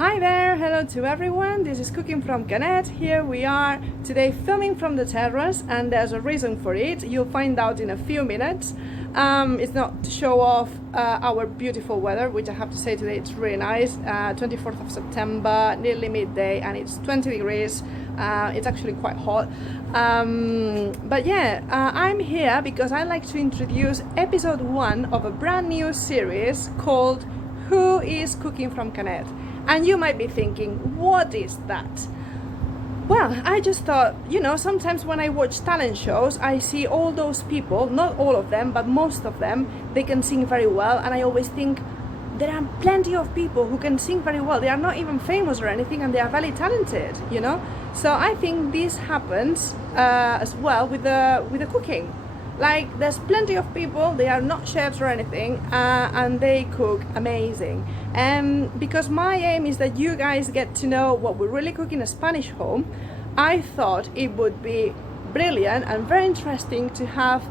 Hi there, hello to everyone, this is Cooking from Canet. Here we are today filming from the terrace, and there's a reason for it. You'll find out in a few minutes. It's not to show off our beautiful weather, which I have to say today it's really nice. 24th of September, nearly midday, and it's 20 degrees. It's actually quite hot. But yeah, I'm here because I like to introduce episode 1 of a brand new series called Who is Cooking from Canet? And you might be thinking, what is that? Well, I just thought, sometimes when I watch talent shows, I see all those people, not all of them, but most of them, they can sing very well. And I always think, there are plenty of people who can sing very well. They are not even famous or anything, and they are very talented, So I think this happens as well with the cooking. Like, there's plenty of people, they are not chefs or anything, and they cook amazing. Because my aim is that you guys get to know what we really cook in a Spanish home, I thought it would be brilliant and very interesting to have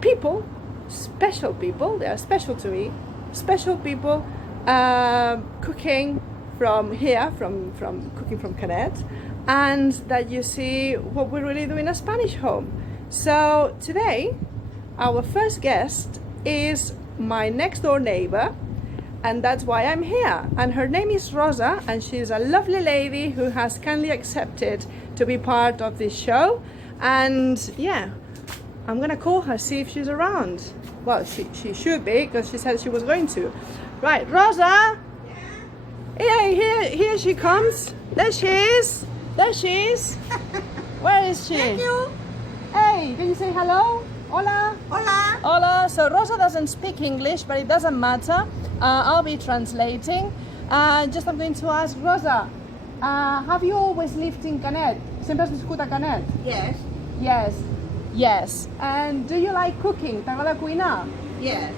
people, special people, they are special to me, special people cooking from here, from Cooking from Canet, and that you see what we really do in a Spanish home. So today, our first guest is my next door neighbor, and that's why I'm here. And her name is Rosa, and she's a lovely lady who has kindly accepted to be part of this show. And yeah, I'm gonna call her, see if she's around. Well, she should be, because she said she was going to. Right, Rosa! Yeah. Here she comes. There she is. There she is. Where is she? Thank you. Hey, can you say hello? Hola. Hola. Hola. So Rosa doesn't speak English, but it doesn't matter. I'll be translating. I'm going to ask Rosa, have you always lived in Canet? Sempre has viscut a Canet? Yes. Yes. And do you like cooking? T'agrada cuinar? Yes.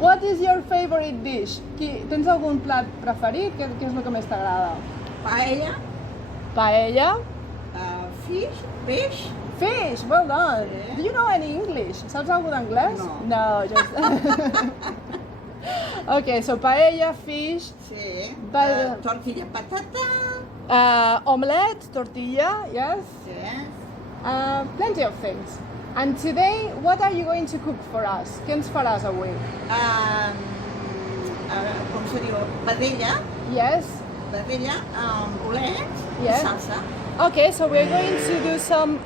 What is your favorite dish? Tens algun plat preferit? Què és el que més t'agrada? Paella. Paella? Fish. Fish, well done. Yeah. Do you know any English? Saps algo d'anglès? No. No, just... Okay, so paella, fish, Sí. But- Tortilla patata. omelette, tortilla, yes? Yes. Plenty of things. And today, what are you going to cook for us? Què ens faràs avui? Com se diu? Vedella. Yes? Vedella, bolets Yeah. i salsa. Okay, so we're going to do some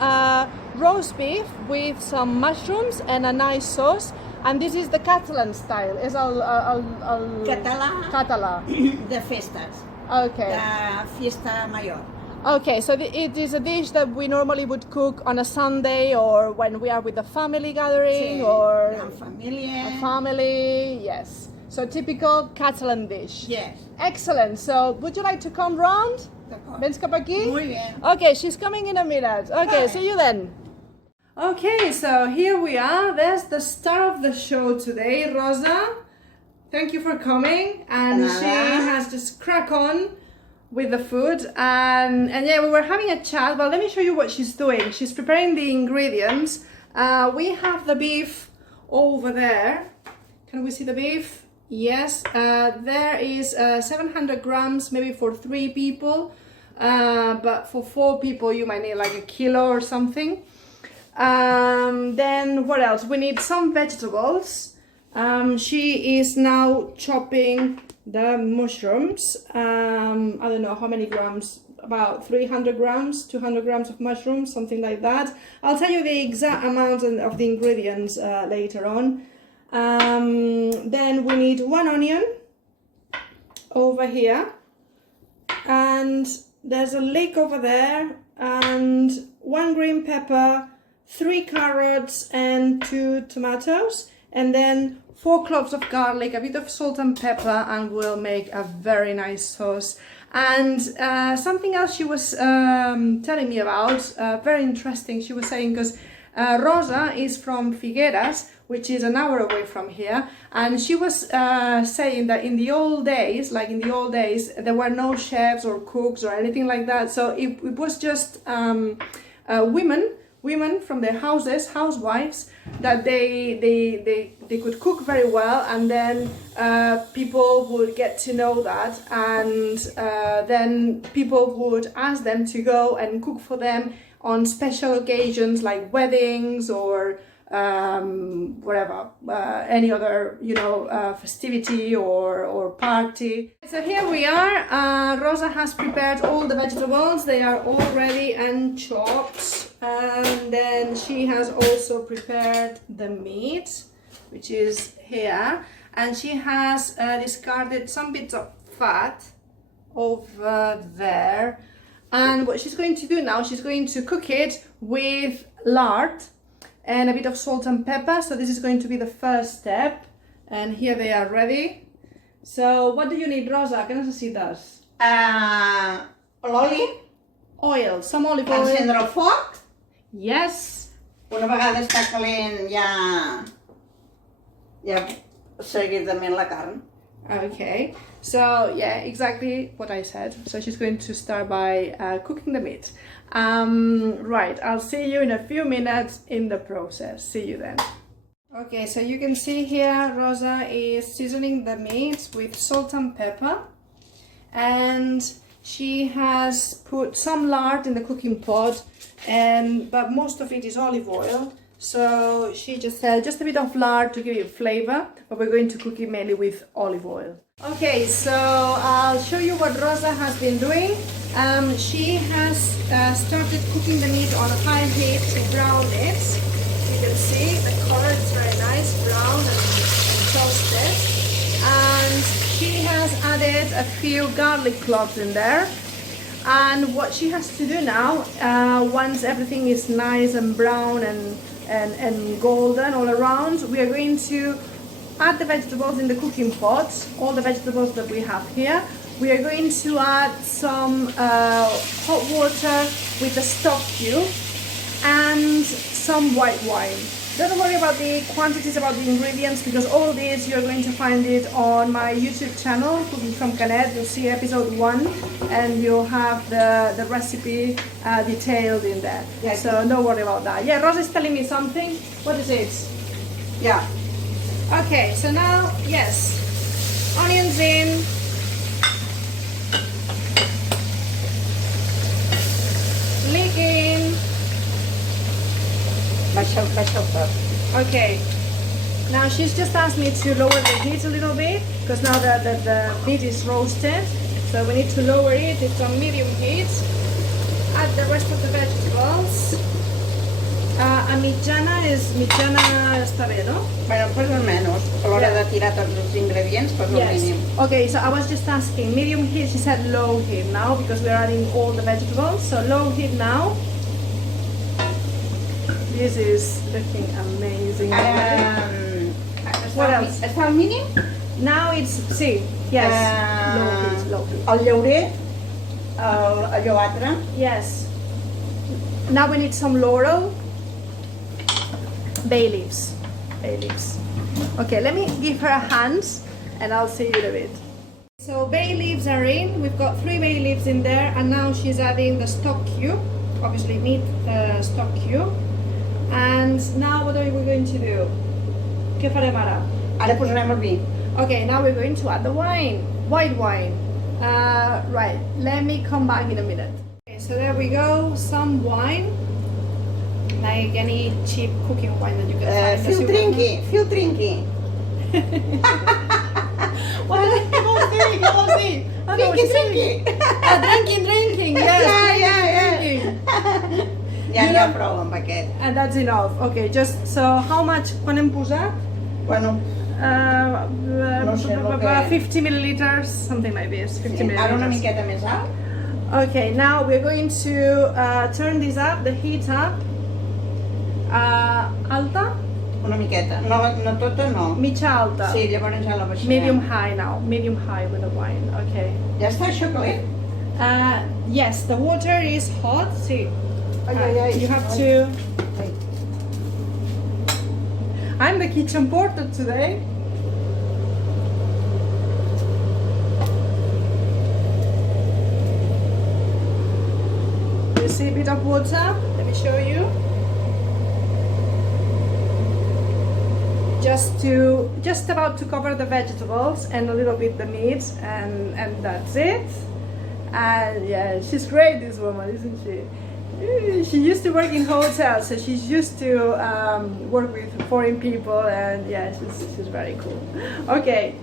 roast beef with some mushrooms and a nice sauce. And this is the Catalan style. És el Català. De festes. Okay. De fiesta mayor. Okay, so it is a dish that we normally would cook on a Sunday, or when we are with a family gathering, Sí. or En família. a family, yes. So typical Catalan dish. Yes. Excellent. So would you like to come round? D'acord. Vens cap aquí? Muy bien. Okay, she's coming in a minute. Okay, Bye. see you then. Okay, so here we are. There's the star of the show today, Rosa. Thank you for coming. And she has just crack on with the food. And yeah, we were having a chat. Well, let me show you what she's doing. She's preparing the ingredients. We have the beef over there. Can we see the beef? Yes, there is 700 grams, maybe for 3 people, but for 4 people you might need like a kilo or something. Then what else? We need some vegetables. She is now chopping the mushrooms. I don't know how many grams, about 300 grams, 200 grams of mushrooms, something like that. I'll tell you the exact amount of the ingredients later on. Then we need 1 onion over here, and there's a leek over there, and 1 green pepper, 3 carrots and 2 tomatoes, and then 4 cloves of garlic, a bit of salt and pepper, and we'll make a very nice sauce. And something else she was telling me about, very interesting, she was saying, because Rosa is from Figueras, which is an hour away from here, and she was saying that in the old days, there were no chefs or cooks or anything like that, so it was just women women from their houses, housewives, that they could cook very well, and then people would get to know that, and then people would ask them to go and cook for them on special occasions like weddings or whatever, any other, you know, festivity or party. So here we are. Rosa has prepared all the vegetables. They are all ready and chopped, and then she has also prepared the meat, which is here, and she has discarded some bits of fat over there. And what she's going to do now, she's going to cook it with lard and a bit of salt and pepper. So this is going to be the first step, and here they are ready. So what do you need, Rosa? ¿Qué necesitas? L'oli, Oil, some olive oil. encendre el foc. Yes. Una vegada està calent ja seguidament la carn. Okay, so yeah, exactly what I said. So she's going to start by cooking the meat. Right, I'll see you in a few minutes in the process. See you then. Okay, so you can see here Rosa is seasoning the meat with salt and pepper, and she has put some lard in the cooking pot, but most of it is olive oil. So she just said just a bit of lard to give it flavor, but we're going to cook it mainly with olive oil. Okay, so I'll show you what Rosa has been doing. She has started cooking the meat on a high heat to brown it. You can see the color is very nice, brown and toasted. And she has added a few garlic cloves in there. And what she has to do now, once everything is nice and brown and golden all around, we are going to add the vegetables in the cooking pot, all the vegetables that we have here. We are going to add some hot water with a stock cube and some white wine. Don't worry about the quantities, about the ingredients, because all this you're going to find it on my YouTube channel, Cooking from Canet. You'll see episode 1 and you'll have the recipe detailed in there. Yeah, so don't worry about that. Yeah, Rosa is telling me something. What is it? Yeah. Okay, so now, yes, onions in. Leek in. Baixa el foc. Okay, now she's just asked me to lower the heat a little bit, because now the meat is roasted, so we need to lower it. It's on medium heat. Add the rest of the vegetables. A mitjana està bé, no? Bueno, pues almenys, a l'hora de tirar tots els ingredients, pues el mínim. Okay, so I was just asking, medium heat, she said low heat now, because we're adding all the vegetables, so low heat now. This is looking amazing. What else? Està al mínim? Now it's, see, yes, low heat. El llaurer, allò altre. Yes. Now we need some laurel. Bay leaves. Okay, let me give her a hand and I'll see you in a bit. So bay leaves are in. We've got 3 bay leaves in there, and now she's adding the stock cube. Obviously meat stock cube. And now what are we going to do? Què farem ara? Ara posarem el vi. Okay, now we're going to add the wine. White wine. Right, let me come back in a minute. Okay, so there we go, some wine. Like any cheap cooking wine that you can find. Filtrinqui. What vols dir? Drinqui. Drinking, yes. Drinking. Ja n'hi ha prou amb aquest. And that's enough. Okay, just so how much quan hem posat? Bueno, no sé el que... 50 milliliters, something like this. 50 milliliters. Ara una miqueta més alt. Okay, now we're going to turn this up, the heat up. Alta? Una miqueta. No tota, no. Mitja alta. Sí, llavors ja la baixarem. Medium high now. Medium high with the wine. Okay. Ja està això calent? Yes, the water is hot. See. Ai. You have to... I'm the kitchen porter today. You see a bit of water? Let me show you. just about to cover the vegetables and a little bit the meat, and that's it. And yeah, she's great, this woman, isn't she? She used to work in hotels, so she's used to work with foreign people, and yeah, she's very cool. Okay,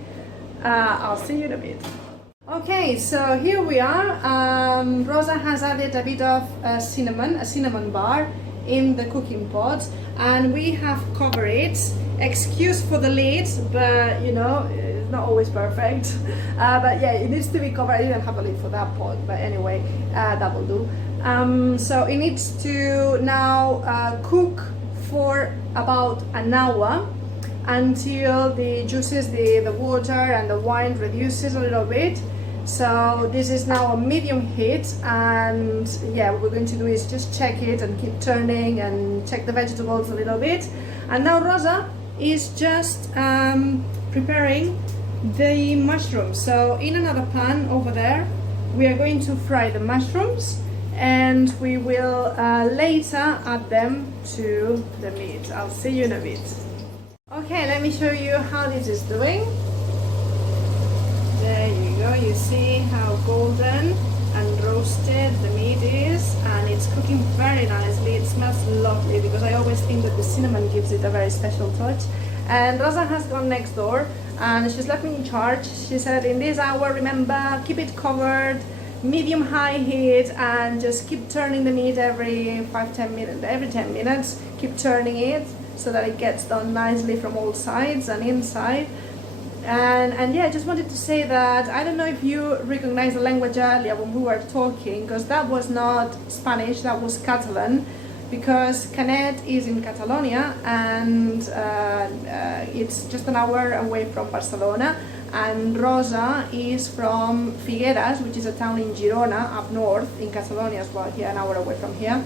I'll see you in a bit. Okay, so here we are. Rosa has added a bit of a cinnamon bar in the cooking pot, and we have covered it. Excuse for the lid, but you know, it's not always perfect. But yeah, it needs to be covered. I didn't have a lid for that pot, but anyway, that will do. So it needs to now cook for about an hour until the juices, the water and the wine reduces a little bit. So this is now a medium heat, and yeah, what we're going to do is just check it and keep turning and check the vegetables a little bit. And now Rosa is just preparing the mushrooms. So in another pan over there, we are going to fry the mushrooms, and we will later add them to the meat. I'll see you in a bit. Okay, let me show you how this is doing. There you go, you see how golden and roasted the meat is, and it's cooking very nicely. It smells lovely, because I always think that the cinnamon gives it a very special touch. And Rosa has gone next door and she's left me in charge. She said, in this hour, remember, keep it covered, medium-high heat, and just keep turning the meat every 5-10 minutes. Every 10 minutes, keep turning it so that it gets done nicely from all sides and inside. And yeah, I just wanted to say that I don't know if you recognize the language earlier when we were talking, because that was not Spanish, that was Catalan, because Canet is in Catalonia, and it's just an hour away from Barcelona, and Rosa is from Figueras, which is a town in Girona, up north in Catalonia as well, here an hour away from here.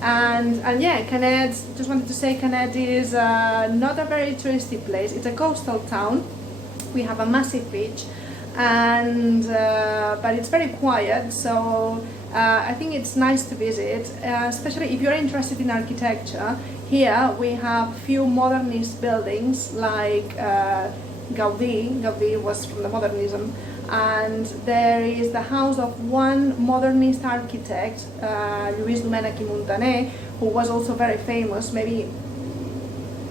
And yeah, Canet, just wanted to say, Canet is not a very touristy place. It's a coastal town. We have a massive beach, and but it's very quiet, so I think it's nice to visit, especially if you're interested in architecture. Here we have few modernist buildings like Gaudí. Gaudí was from the modernism, and there is the house of one modernist architect, Lluís Domènech i Muntaner, who was also very famous, maybe,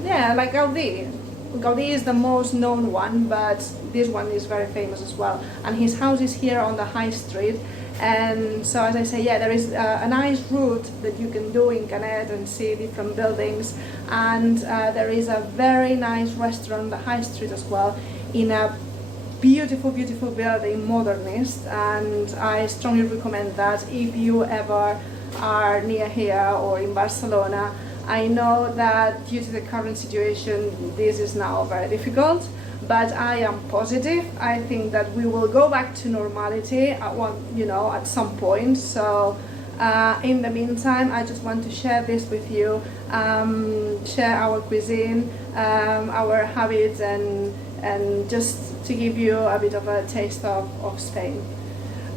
yeah, like Gaudí. Gaudí is the most known one, but this one is very famous as well, and his house is here on the high street. And so, as I say, yeah, there is a nice route that you can do in Canet and see different buildings, and there is a very nice restaurant on the high street as well, in a beautiful building, modernist, and I strongly recommend that if you ever are near here or in Barcelona. I know that due to the current situation, this is now very difficult, but I am positive. I think that we will go back to normality at one, you know, at some point. So in the meantime, I just want to share this with you, share our cuisine, our habits, and just to give you a bit of a taste of Spain.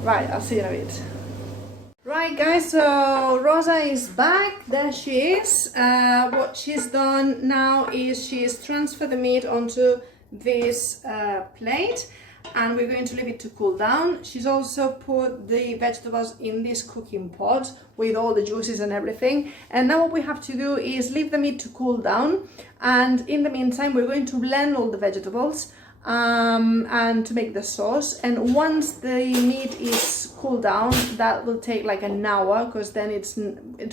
Right, I'll see you in a bit. Right guys, so Rosa is back, there she is. What she's done now is she's transferred the meat onto this plate, and we're going to leave it to cool down. She's also put the vegetables in this cooking pot with all the juices and everything, and now what we have to do is leave the meat to cool down, and in the meantime we're going to blend all the vegetables and to make the sauce. And once the meat is cooled down, that will take like an hour, because then it's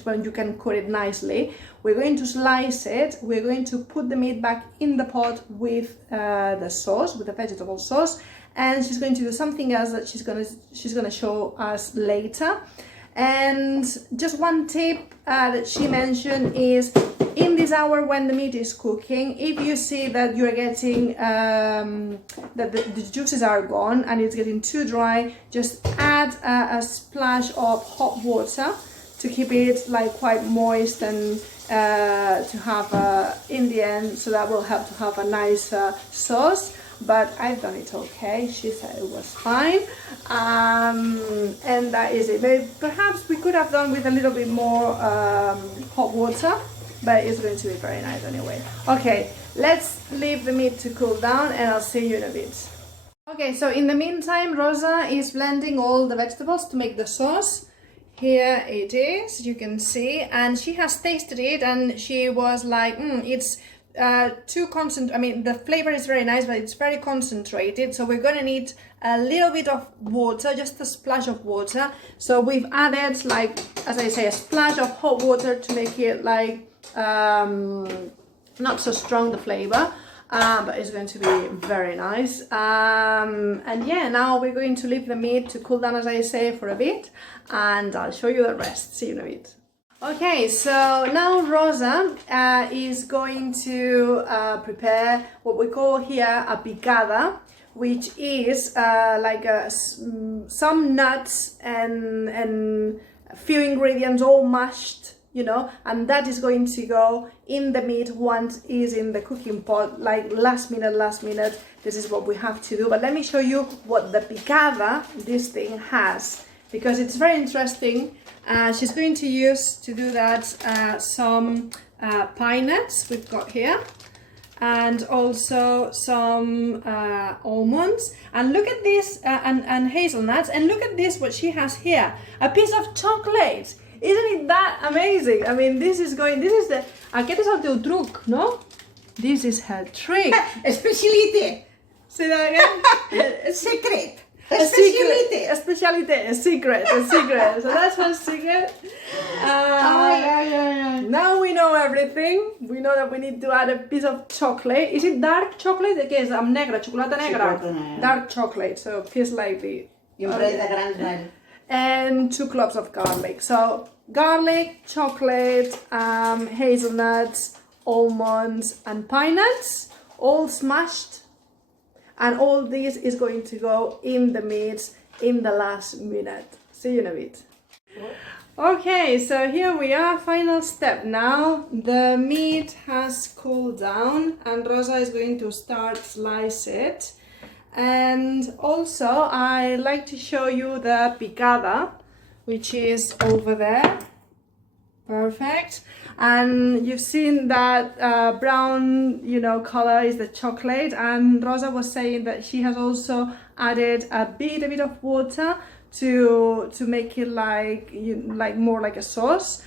when you can cook it nicely. We're going to slice it, we're going to put the meat back in the pot with the sauce, with the vegetable sauce, and she's going to do something else that she's gonna show us later. And just one tip that she mentioned is, in this hour when the meat is cooking, if you see that you're getting that the juices are gone and it's getting too dry, just add a splash of hot water to keep it like quite moist, and to have in the end, so that will help to have a nice sauce. But I've done it okay. She said it was fine, and that is it. Maybe, perhaps we could have done with a little bit more hot water, but it's going to be very nice anyway. Okay, let's leave the meat to cool down and I'll see you in a bit. Okay, so in the meantime, Rosa is blending all the vegetables to make the sauce. Here it is, you can see, and she has tasted it and she was like, it's too concentrated. I mean, the flavor is very nice, but it's very concentrated, so we're gonna need a little bit of water, just a splash of water. So we've added, like, as I say, a splash of hot water to make it like not so strong, the flavor, but it's going to be very nice. And yeah, now we're going to leave the meat to cool down, as I say, for a bit, and I'll show you the rest. See you in a bit. Okay, so now Rosa is going to prepare what we call here a picada, which is like some nuts and a few ingredients all mashed, you know, and that is going to go in the meat once it's in the cooking pot, like last minute. This is what we have to do. But let me show you what the picada, this thing, has, because it's very interesting. She's going to use, to do that, some pine nuts we've got here, and also some almonds, and look at this, and hazelnuts, and look at this, what she has here, a piece of chocolate. Isn't it that amazing? I mean, this is the, aquest és el teu truc, no? This is her trick. Especialité. Say that again. Secret. A secret, a speciality, a secret. So that's her secret. Now we know everything. We know that we need to add a piece of chocolate. Is it dark chocolate? Què és? Amb negra, xocolata negra? Dark chocolate, so feels like the... And 2 cloves of garlic. So garlic, chocolate, hazelnuts, almonds, and pine nuts, all smashed. And all this is going to go in the meat in the last minute. See you in a bit. Okay, so here we are, final step now. The meat has cooled down and Rosa is going to start slice it. And also I like to show you the picada, which is over there. Perfect. And you've seen that brown, you know, color is the chocolate, and Rosa was saying that she has also added a bit of water to make it like more like a sauce.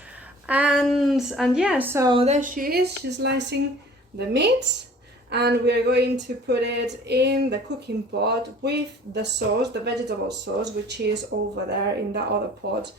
And yeah, so there she is. She's slicing the meat, and we are going to put it in the cooking pot with the sauce, the vegetable sauce, which is over there in the other pot,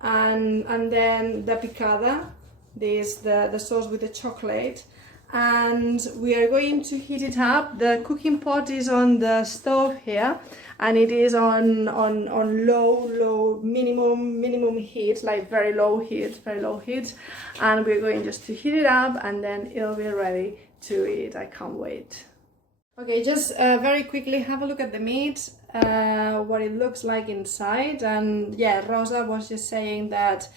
and then the picada. This the sauce with the chocolate, and we are going to heat it up. The cooking pot is on the stove here, and it is on low minimum heat, like very low heat, and we're going just to heat it up, and then it'll be ready to eat. I can't wait. Okay, just very quickly have a look at the meat, what it looks like inside. And yeah, Rosa was just saying that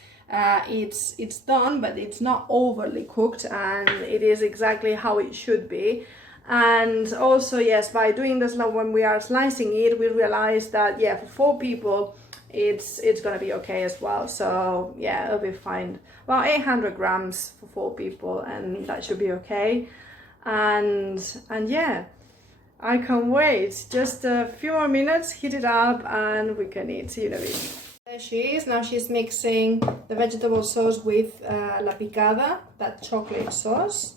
it's done, but it's not overly cooked, and it is exactly how it should be. And also, yes, by doing this, when we are slicing it, we realize that yeah, for 4 people it's gonna be okay as well. So yeah, it'll be fine. About 800 grams for 4 people, and that should be okay. And yeah, I can't wait. Just a few more minutes, heat it up, and we can eat. See you in a bit. There she is. Now she's mixing the vegetable sauce with la picada, that chocolate sauce.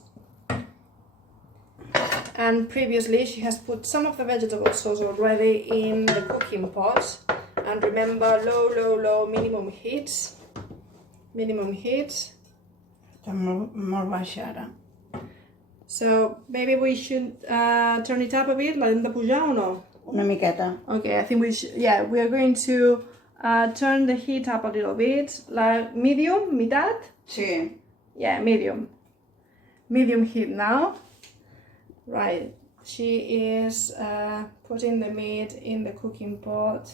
And previously she has put some of the vegetable sauce already in the cooking pot. And remember, low, minimum heat. Molt baixa ara. So maybe we should turn it up a bit. L'hem de pujar o no? Una miqueta. Okay, I think we should. Yeah, we are going to turn the heat up a little bit, like medium, mitad? Sí. Yeah, medium. Medium heat now. Right, she is putting the meat in the cooking pot.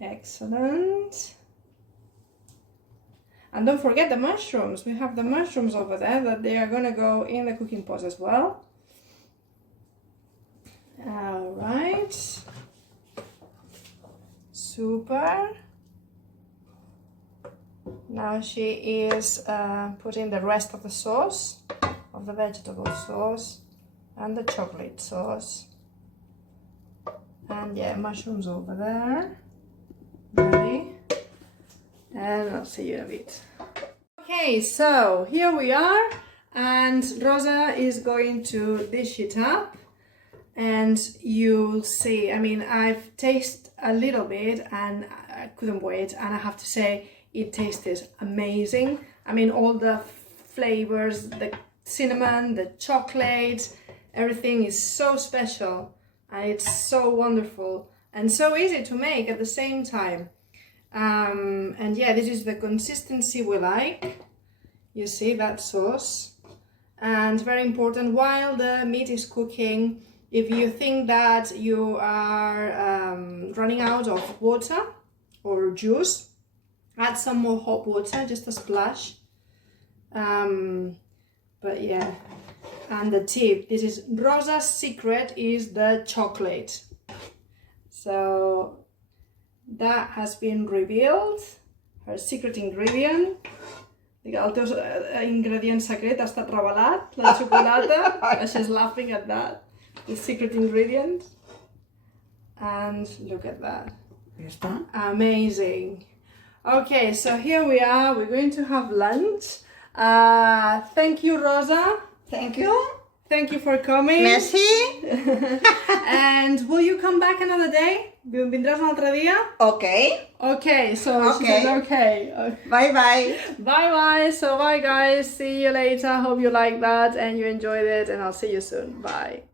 Excellent. And don't forget the mushrooms. We have the mushrooms over there that they are gonna go in the cooking pot as well. All right. Super. Now she is putting the rest of the sauce, of the vegetable sauce and the chocolate sauce. And yeah, mushrooms over there. Ready. And I'll see you in a bit. Okay, so here we are, and Rosa is going to dish it up, and you'll see, I mean, I've tasted a little bit and I couldn't wait, and I have to say it tasted amazing. I mean, all the flavors, the cinnamon, the chocolate, everything is so special, and it's so wonderful and so easy to make at the same time. And yeah, this is the consistency we like. You see that sauce. And very important, while the meat is cooking, if you think that you are running out of water or juice, add some more hot water, just a splash. But yeah, and the tip, this is Rosa's secret, is the chocolate. So that has been revealed, her secret ingredient. El teu ingredient secret ha estat revelat, la xocolata. She's laughing at that, the secret ingredient. And look at that. Amazing. Okay, so here we are, we're going to have lunch. Thank you, Rosa. Thank you. Thank you for coming. Merci. And will you come back another day? Vindràs un altre dia? Okay. Okay, so she says okay. Bye bye. Bye bye. So bye guys. See you later. Hope you like that and you enjoyed it, and I'll see you soon. Bye.